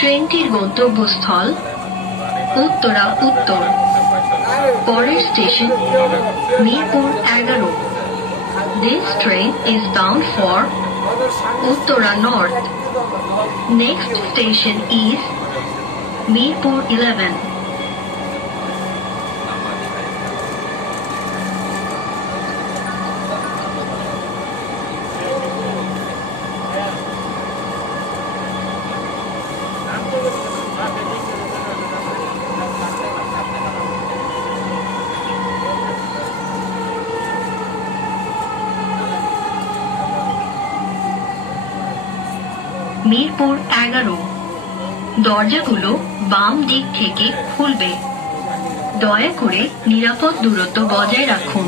ট্রেনটির গন্তব্যস্থল উত্তরা উত্তর। পরের স্টেশন Mirpur 11। This train is bound for Uttara North. Next station is Mirpur 11. মিরপুর 11। দরজাগুলো বাম দিক থেকে খুলবে। দয়া করে নিরাপদ দূরত্ব বজায় রাখুন।